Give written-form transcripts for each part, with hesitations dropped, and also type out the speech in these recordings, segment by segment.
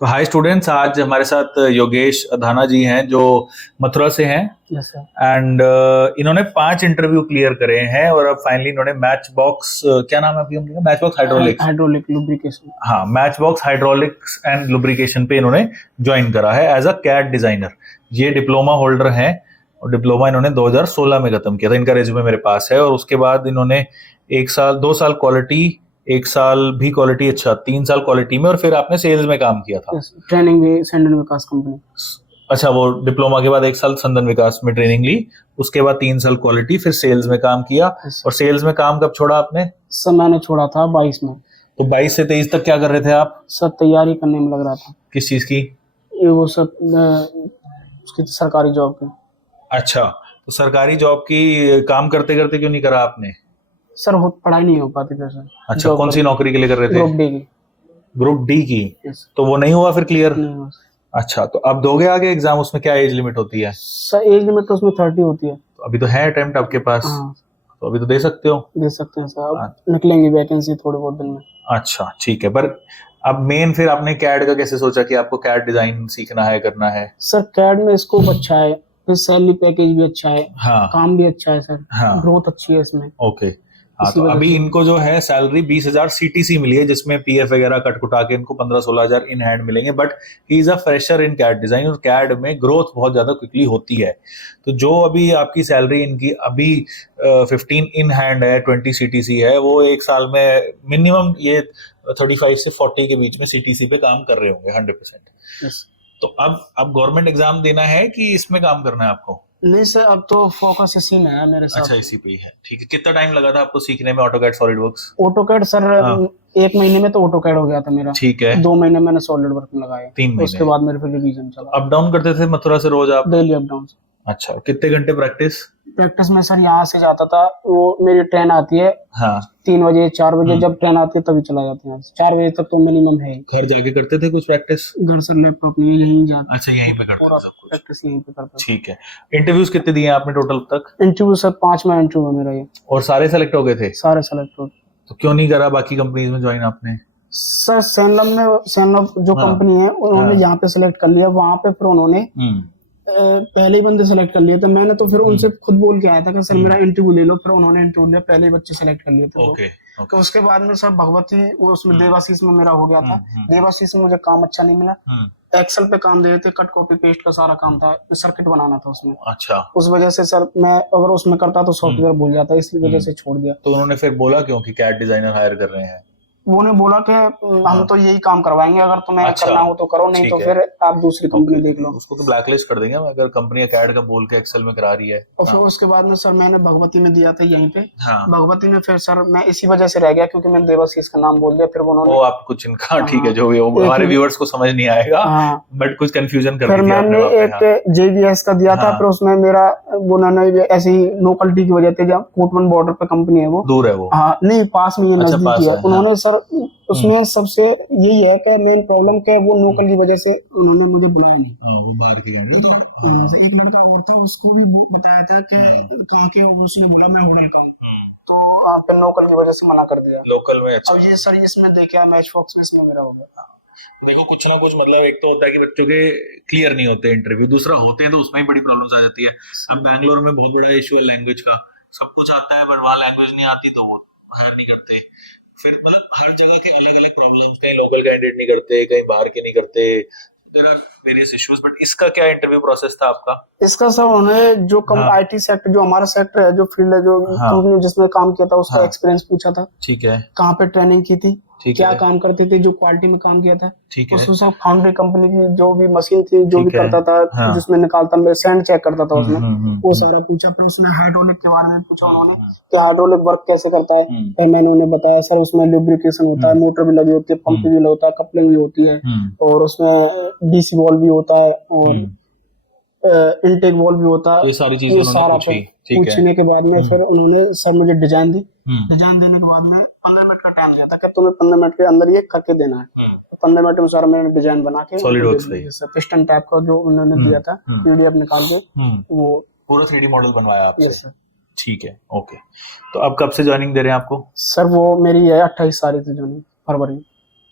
तो hi students, आज हमारे साथ योगेश अधाना जी हैं जो मथुरा से हैं। Yes sir. एंड इन्होंने 5 इंटरव्यू क्लियर करे हैं और अब फाइनली इन्होंने मैच बॉक्स, क्या नाम है अभी हमने, match box hydraulics. Hydraulic lubrication. हाँ, match box hydraulics and lubrication पे इन्होंने ज्वाइन करा है एज अ कैड डिजाइनर। ये डिप्लोमा होल्डर हैं और डिप्लोमा इन्होंने 2016 में खत्म किया था। इनका रेज्यूमे मेरे पास है। और उसके बाद इन्होंने 2 साल क्वालिटी, 1 साल भी क्वालिटी, अच्छा 3 साल क्वालिटी में, और फिर आपने सेल्स में काम किया था। यस, ट्रेनिंग भी सेंडन विकास कंपनी। अच्छा, वो डिप्लोमा के बाद 1 साल संदन विकास में ट्रेनिंग ली, उसके बाद 3 साल क्वालिटी, फिर सेल्स में काम किया। Yes, और सेल्स में काम कब छोड़ा आपने? सर मैंने छोड़ा था 22 में। तो 22 से 23 तक क्या कर रहे थे आप? सर तैयारी करने में लग रहा था। किस चीज की? ये वो सब उसकी सरकारी जॉब की। अच्छा, तो सरकारी जॉब की काम करते करते क्यों नहीं करा आपने? सर पढ़ाई नहीं हो पाती थी सर। अच्छा, कौन सी नौकरी के लिए कर रहे थे? ग्रुप डी की। ग्रुप डी की। यस। तो वो नहीं हुआ फिर क्लियर? नहीं हुआ सर। अच्छा, तो अब दोगे आगे एग्जाम? उसमें क्या एज लिमिट होती है? सर एज लिमिट तो उसमें 30 होती है। तो अभी तो है अटेम्प्ट आपके पास, हाँ तो अभी तो दे सकते हो। दे सकते हैं सर, अब निकलेंगी वैकेंसी थोड़े बहुत दिन में। अच्छा ठीक है, पर अब मेन फिर आपने कैड का कैसे सोचा कि आपको कैड डिजाइन सीखना है, करना है? सर कैड में स्कोप अच्छा है, फिर सैलरी पैकेज भी अच्छा है। हाँ। काम भी अच्छा है सर। हाँ। ग्रोथ अच्छी है इसमें। ओके। हाँ, तो अभी इनको जो है सैलरी 20,000 सीटीसी मिली है, जिसमें पीएफ वगैरह कट कुटा के इनको 15-16 हजार इन हैंड मिलेंगे। But he is a fresher in CAD design, और कैड में ग्रोथ बहुत ज्यादा क्विकली होती है। तो जो अभी आपकी सैलरी इनकी अभी 15 इन हैंड है, 20 सीटीसी है, वो 1 साल में मिनिमम ये 35 से 40 के बीच में सीटीसी पे काम कर रहे होंगे 100%। Yes. तो अब गवर्नमेंट एग्जाम देना है कि इसमें काम करना है आपको? नहीं सर, अब तो फोकस इसी में है मेरे साथ। अच्छा, इसी पे ही है। ठीक है, कितना टाइम लगा था आपको सीखने में ऑटोकैड सॉलिडवर्क्स? ऑटोकैड सर हाँ। 1 महीने में तो ऑटोकैड हो गया था मेरा। ठीक है। 2 महीने मैंने सॉलिड वर्क में लगाया। 3 महीने। उसके बाद मेरे पे रिवीजन चला। अप डाउन करते थे मथुरा से रोज आप? Daily up down. अच्छा, कितने घंटे प्रैक्टिस? प्रैक्टिस में सर यहाँ से जाता था, वो मेरी ट्रेन आती है हाँ। 3 बजे 4 बजे, जब ट्रेन आती है तभी चला जाते हैं। 4 बजे तक तो मिनिमम है। घर जाके करते थे कुछ प्रैक्टिस? घर से लैपटॉप नहीं, यहीं जाते। अच्छा, यहीं पे करते थे सब कुछ? प्रैक्टिस यहीं पे करता। ठीक है। इंटरव्यूज कितने दिए आपने टोटल तक? इंटरव्यू सर 5वां इंटरव्यू है मेरा ये। और सारे सेलेक्ट हो गए थे? सारे सेलेक्ट हो। तो क्यों नहीं करा बाकी कंपनीज में ज्वाइन आपने? सर सैनलम जो कंपनी है उन्होंने यहाँ पे सेलेक्ट कर लिया, वहाँ पे फिर उन्होंने पहले ही बंदे सेलेक्ट कर लिए थे। मैंने तो फिर उनसे खुद बोल के आया था कि सर मेरा इंटरव्यू ले लो, फिर उन्होंने इंटरव्यू लिया, पहले ही बच्चे सेलेक्ट कर लिए थे। ओके। तो उसके बाद में सर भगवती, वो उसमें देवाशीष में मेरा हो गया था। देवाशीष में मुझे काम अच्छा नहीं मिला। एक्सेल पे काम दे रहे थे, कट कॉपी पेस्ट का सारा काम था, सर्किट बनाना था उसमें। अच्छा। उस वजह से सर मैं अगर उसमें करता तो सॉफ्टवेयर भूल जाता, इसलिए वजह से छोड़ दिया। तो उन्होंने फिर बोला क्यों कि कैड डिजाइनर हायर कर रहे हैं? उन्होंने बोला कि हम तो यही काम करवाएंगे, अगर तुम्हें करना हो तो करो, नहीं तो फिर आप दूसरी कंपनी देख लो। उसको तो ब्लैकलिस्ट कर देंगे अगर कंपनी कैड का बोल के एक्सेल में करा रही है। और फिर उसके बाद में सर मैंने भगवती में दिया था यहीं पे। हाँ। भगवती में फिर सर मैं इसी वजह से रह गया क्योंकि मैंने देवाशीष का नाम बोल दिया, फिर उन्होंने वो आप कुछ इनका ठीक है, जो भी हो हमारे व्यूअर्स को समझ नहीं आएगा, बट कुछ कंफ्यूजन कर फिर मैंने एक जेवीएस का दिया था, फिर उसमें मेरा उन्होंने ऐसी लोकलिटी की वजह से, जब कोटवन बॉर्डर पे कंपनी है, वो दूर है वो। हाँ नहीं, पास में, नजदीक है। उन्होंने सर उसमें सबसे यही है कि मेन प्रॉब्लम क्या, वो लोकल की वजह से उन्होंने मुझे बुलाया नहीं। एक लड़का और था, उसको भी बताया था कि कहाँ के, उसने बोला मैं होटल का हूँ, तो आप लोकल की वजह से मना कर दिया। लोकल में? अच्छा। अब ये सर इसमें देखा मैच फॉक्स में, इसमें मेरा हो गया। देखो, कुछ ना कुछ मतलब, एक तो होता है कि बच्चों के क्लियर नहीं होते इंटरव्यू, दूसरा होते हैं तो उसमें ही बड़ी प्रॉब्लम्स आ जाती है। अब बैंगलोर में बहुत बड़ा इशू है लैंग्वेज का, सब कुछ आता है बट वहाँ लैंग्वेज नहीं आती तो वो हायर नहीं करते। फिर मतलब हर जगह के अलग अलग प्रॉब्लम्स, कहीं लोकल कैंडिडेट नहीं करते, कहीं बाहर के नहीं करते, there are various issues. But इसका क्या इंटरव्यू प्रोसेस था आपका? इसका सर उन्होंने जो आईटी सेक्टर, जो हमारा सेक्टर है, जो फील्ड है, जो कंपनी जिसमें काम किया था, उसका एक्सपीरियंस पूछा था। ठीक है। कहाँ पे ट्रेनिंग की थी, क्या काम करते थे, जो क्वालिटी में काम किया था। ठीक है। उसमें सब फाउंड्री कंपनी की जो भी मशीन थी, जो भी करता था, जिसमें निकालता, मैं सैंड चेक करता था उसमें, वो सारा पूछा। फिर उसने हाइड्रोलिक के बारे में पूछा उन्होंने कि हाइड्रोलिक वर्क कैसे करता है। फिर मैंने उन्हें बताया सर उसमें लुब्रिकेशन होता है, मोटर भी लगी होती है, पंप भी होता है, कपलिंग भी होती है, और उसमें डीसी वॉल्व भी होता है, और इनटेक वॉल्व भी होता है। ये सारी चीजें सारा पूछने के बाद में फिर उन्होंने सर मुझे डिजाइन दी। डिजाइन देने के बाद में 15 मिनट का टाइम दिया था कि तुम्हें 15 मिनट के अंदर ये करके देना है। 15 मिनट में सारा मैंने डिजाइन बना के सॉलिडवर्क्स पे पिस्टन टाइप का जो उन्होंने दिया था, पीडीएफ निकाल के वो पूरा 3D मॉडल बनवाया आपसे? ठीक है, ओके। तो अब कब से ज्वाइनिंग दे रहे हैं आपको? सर वो मेरी है 28 तारीख से ज्वाइनिंग, फरवरी।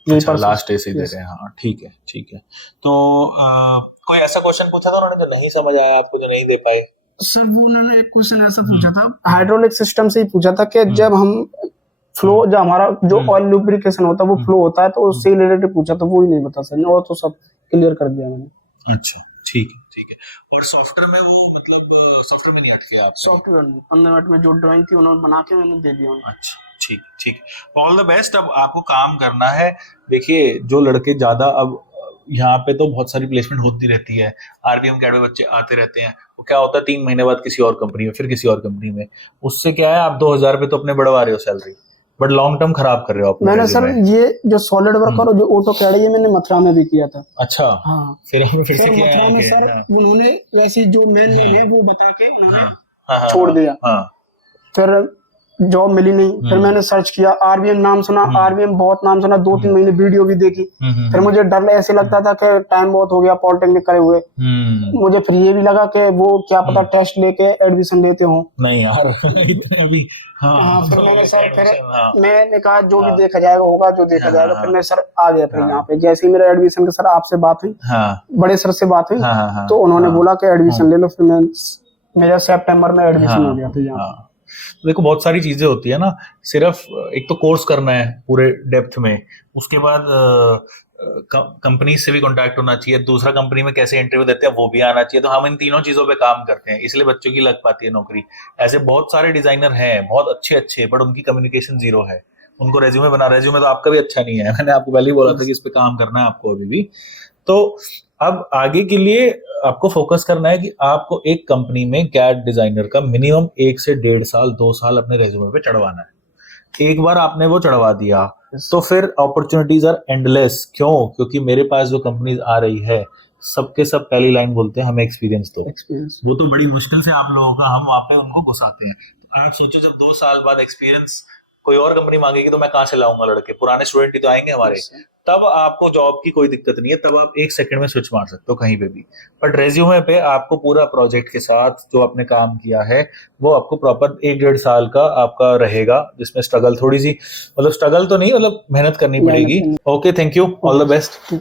अच्छा, लास्ट डे से दे रहे हैं। हाँ ठीक है ठीक है। तो कोई ऐसा क्वेश्चन पूछा था उन्होंने जो नहीं समझ आया आपको, जो नहीं दे पाए? सर वो उन्होंने एक क्वेश्चन ऐसा पूछा था, हाइड्रोलिक सिस्टम से ही पूछा था कि जब हम फ्लो जो हमारा जो ऑयल लुब्रिकेशन होता है वो फ्लो होता है, तो उससे रिलेटेड पूछा था, वो ही नहीं बता सर, और तो सब क्लियर कर दिया मैंने। अच्छा ठीक है ठीक है। और सॉफ्टवेयर में वो मतलब सॉफ्टवेयर में नहीं अटके आप? सॉफ्टवेयर में 15 मिनट में जो ड्राइंग थी उन्होंने बना के मैंने दे दिया। अच्छा ठीक ठीक। All the best. अब आपको काम करना है। देखिए जो लड़के ज्यादा, अब यहाँ पे तो बहुत सारी प्लेसमेंट होती रहती है, आरबीएम कैड में बच्चे आते रहते हैं, वो क्या होता है 3 महीने बाद किसी और कंपनी में, फिर किसी और कंपनी में, उससे क्या है आप 2000 पे तो अपने बढ़वा रहे हो सैलरी, बट लॉन्ग टर्म खराब कर रहे हो अपने। मैंने सर ये जो सॉलिड वर्क और जो ऑटो कैड ये मैंने मथुरा में भी किया था। अच्छा हाँ फिर हमें फिर से किया मथुरा में सर उन्होंने वैसे जो मेन है वो बता के उन्होंने छोड़ दिया। फिर जॉब मिली नहीं, फिर मैंने सर्च किया, आरबीएम नाम सुना, आरबीएम बहुत नाम सुना, 2-3 महीने वीडियो भी देखी, फिर मुझे डर ऐसे लगता था कि टाइम बहुत हो गया पॉलिटेक्निक करे हुए, मुझे फिर ये भी लगा कि वो क्या पता टेस्ट लेके एडमिशन लेते हो। नहीं यार इतने अभी। फिर मैंने सर फिर मैंने कहा जो भी देखा जाएगा होगा, जो देखा जाएगा। फिर मैं सर आ गया फिर यहाँ पे, जैसे ही मेरा एडमिशन के सर आपसे बात हुई, बड़े सर से बात हुई, तो उन्होंने बोला कि एडमिशन ले लो, फिर मैं मेरा सितंबर में एडमिशन हो गया था यहाँ। देखो बहुत सारी चीजें होती है ना, सिर्फ एक तो कोर्स करना है पूरे डेप्थ में, उसके बाद कंपनी से भी कांटेक्ट होना चाहिए, दूसरा कंपनी में कैसे इंटरव्यू देते हैं वो भी आना चाहिए। तो हम इन तीनों चीजों पे काम करते हैं, इसलिए बच्चों की लग पाती है नौकरी। ऐसे बहुत सारे डिजाइनर हैं बहुत अच्छे अच्छे, बट उनकी कम्युनिकेशन जीरो है, उनको रेज्यूमे तो आपका भी अच्छा नहीं है, मैंने आपको पहले ही बोला था कि इस पे काम करना है आपको अभी भी। तो अब आगे के लिए आपको फोकस करना है कि आपको एक कंपनी में कैड डिजाइनर का मिनिमम 1 से 1.5 साल 2 साल अपने रेज्यूमे पे चढ़वाना है। एक बार आपने वो चढ़वा दिया तो फिर अपॉर्चुनिटीज आर एंडलेस। क्यों? क्योंकि मेरे पास जो कंपनीज आ रही है सबके सब पहली लाइन बोलते हैं हमें एक्सपीरियंस दो। वो तो बड़ी मुश्किल से आप लोगों का हम वहां पे उनको घुसाते हैं। तो आप सोचो जब 2 साल बाद एक्सपीरियंस कोई और कंपनी मांगेगी तो मैं कहां से लाऊंगा लड़के, पुराने स्टूडेंट ही तो आएंगे हमारे। तब आपको जॉब की कोई दिक्कत नहीं है, तब आप 1 सेकंड में स्विच मार सकते हो कहीं पे भी। बट रेज्यूमे पे आपको पूरा प्रोजेक्ट के साथ जो आपने काम किया है वो आपको प्रॉपर 1-1.5 साल का आपका रहेगा, जिसमें स्ट्रगल थोड़ी सी, मतलब स्ट्रगल तो नहीं, मतलब मेहनत करनी पड़ेगी। Okay thank you, all the best.